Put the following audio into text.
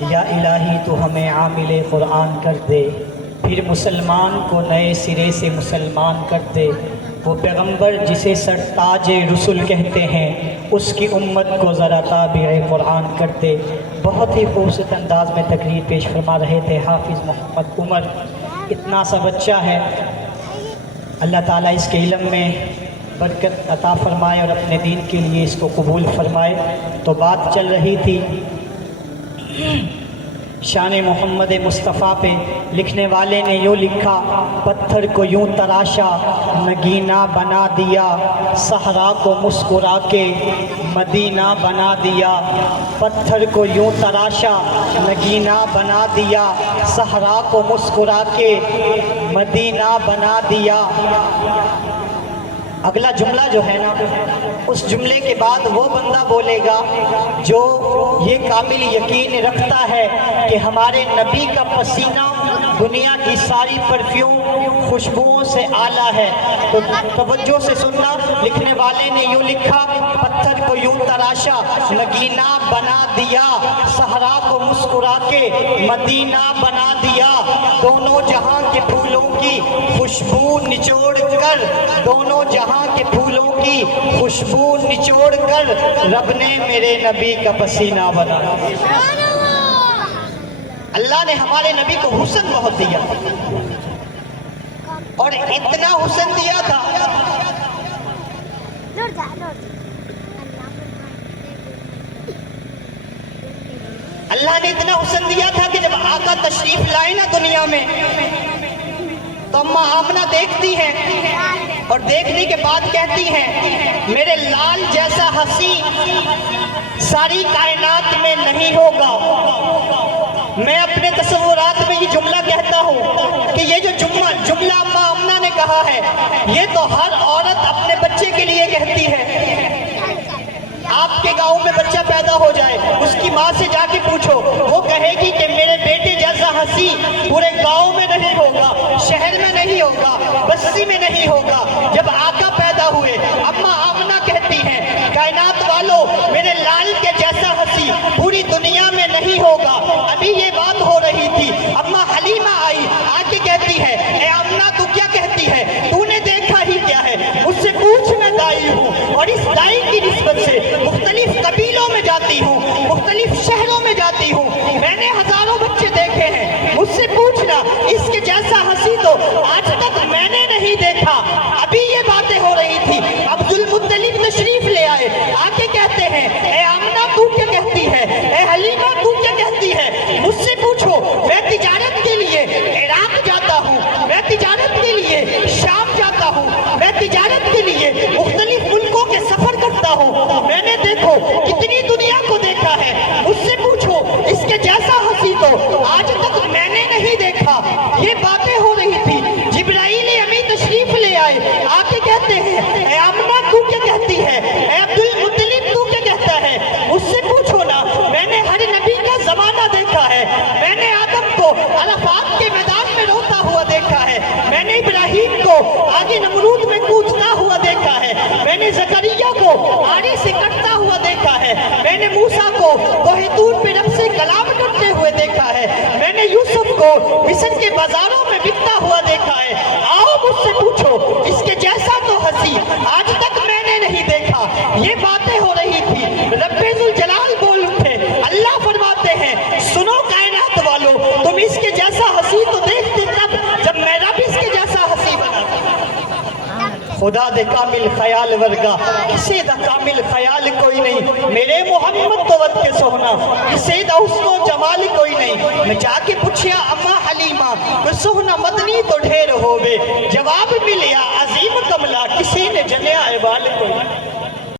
یا الہی تو ہمیں عامل قرآن کر دے، پھر مسلمان کو نئے سرے سے مسلمان کر دے۔ وہ پیغمبر جسے سرتاج رسول کہتے ہیں، اس کی امت کو ذرا تابع قرآن کر دے۔ بہت ہی خوبصورت انداز میں تقریر پیش فرما رہے تھے حافظ محمد عمر۔ اتنا سا بچہ ہے، اللہ تعالیٰ اس کے علم میں برکت عطا فرمائے اور اپنے دین کے لیے اس کو قبول فرمائے۔ تو بات چل رہی تھی شان محمد مصطفیٰ پہ، لکھنے والے نے یوں لکھا: پتھر کو یوں تراشا نگینہ بنا دیا، صحرا کو مسکرا کے مدینہ بنا دیا۔ پتھر کو یوں تراشا نگینہ بنا دیا، صحرا کو مسکرا کے مدینہ بنا دیا۔ اگلا جملہ جو ہے نا، اس جملے کے بعد وہ بندہ بولے گا جو یہ کامل یقین رکھتا ہے کہ ہمارے نبی کا پسینہ دنیا کی ساری پرفیوم خوشبوؤں سے اعلیٰ ہے۔ تو توجہ سے سننا، لکھنے والے نے یوں لکھا: پتھر کو یوں تراشا نگینہ بنا دیا، صحرا کو مسکرا کے مدینہ بنا دیا۔ دونوں جہاں کے پھولوں کی خوشبو نچوڑ کر، دونوں جہاں کے پھولوں کی خوشبو نچوڑ کر، رب نے میرے نبی کا پسینہ بنا دیا۔ اللہ نے ہمارے نبی کو حسن بہت دیا، اور اتنا حسن دیا تھا اللہ نے اتنا حسن دیا تھا کہ جب آقا تشریف لائے نا دنیا میں، تو اماں آمنہ دیکھتی ہیں اور دیکھنے کے بعد کہتی ہیں: میرے لال جیسا ہنسی ساری کائنات میں نہیں ہوگا۔ میں اپنے تصورات میں یہ جملہ کہتا ہوں کہ یہ جو جملہ اماں آمنہ نے کہا ہے، یہ تو ہر عورت اپنے بچے کے لیے کہتی ہے۔ آپ کے گاؤں میں بچہ پیدا ہو جائے، اس کی ماں سے جا کے پوچھو، وہ کہے گی کہ میرے بیٹے جیسا ہنسی پورے گاؤں میں نہیں ہوگا، شہر میں نہیں ہوگا، بستی میں نہیں ہوگا۔ جب آقا پیدا ہوئے، اماں آمنہ کہتی ہیں: کائنات والو، میرے لال کے جیسا ہنسی پوری دنیا میں نہیں ہوگا۔ ابھی یہ بات ہو رہی تھی، اماں حلیمہ آئی، آ کے کہتی ہے: اے آمنہ، تو کیا کہتی ہے؟ تو نے دیکھا ہی کیا ہے؟ مجھ سے پوچھ، میں دائی ہوں، اور اس دائی کی نسبت سے مختلف قبیلوں میں جاتی ہوں، مختلف شہروں میں جاتی ہوں، میں نے ہزاروں بچے دیکھے ہیں، مجھ سے پوچھنا، اس کے جیسا ہنسی تو آج تک میں نے نہیں دیکھا۔ ابھی یہ باتیں ہو رہی تھی، عبد المطلب تشریف لے آئے، آ کے کہتے ہیں: اے آمنہ، تو کیا کہتی ہے؟ اے حلیمہ، تو کیا کہتی ہے؟ مجھ سے پوچھو، میں تجارت کے لیے عراق جاتا ہوں، میں تجارت کے لیے شام جاتا ہوں، میں تجارت کے لیے مختلف ملکوں کے سفر کرتا ہوں، میں نے دیکھو کتنی دنیا کو دیکھا ہے، مجھ سے پوچھو، اس کے جیسا ہنسی تو آج تک میں نے نہیں دیکھا۔ یہ باتیں ہو رہی تھی، جبرائیل امی تشریف لے آئے، آ کے کہتے ہیں: اے آمنہ، تو کیا کہتی ہے؟ اے عبد المطلب، تو کیا کہتا ہے؟ مجھ سے پوچھو نا، میں نے ہر نبی کا زمانہ دیکھا ہے، میں نے آدم کو عرفات کے میدان میں روتا ہوا دیکھا ہے، میں نے ابراہیم کو آگے نمرود میں کودتا ہوا دیکھا ہے، میں نے زکریا کو آڑے سے کٹتا ہوا دیکھا ہے، میں نے موسیٰ کو کوہ طور پہ رب سے کلام کرتے ہوئے دیکھا ہے، میں نے یوسف کو مصر کے بازاروں میں بکتا ہوا دیکھا ہے۔ آؤ مجھ سے پوچھو، اس کے جیسا تو ہنسی آج تک میں نے نہیں دیکھا۔ یہ باتیں ہو رہی تھی، رب ذوالجلال بول اٹھے، اللہ فرماتے ہیں: سنو کائنات والو، تم اس کے جیسا ہنسی تو دیکھتے تب جب میں رب اس کے جیسا ہنسی بنا۔ خدا دے کامل خیال ورگا کسے دا کامل خیال کوئی نہیں، میرے محمد تو ود کے سونا کسے دا حسن و جمال کوئی نہیں۔ میں جا کے پوچھیا اماں حلیمہ، کوئی سونا مدنی تو ڈھیر ہووے، جواب ملیا عظیم کملا کسی نے جنیا اے بال کوئی نہیں۔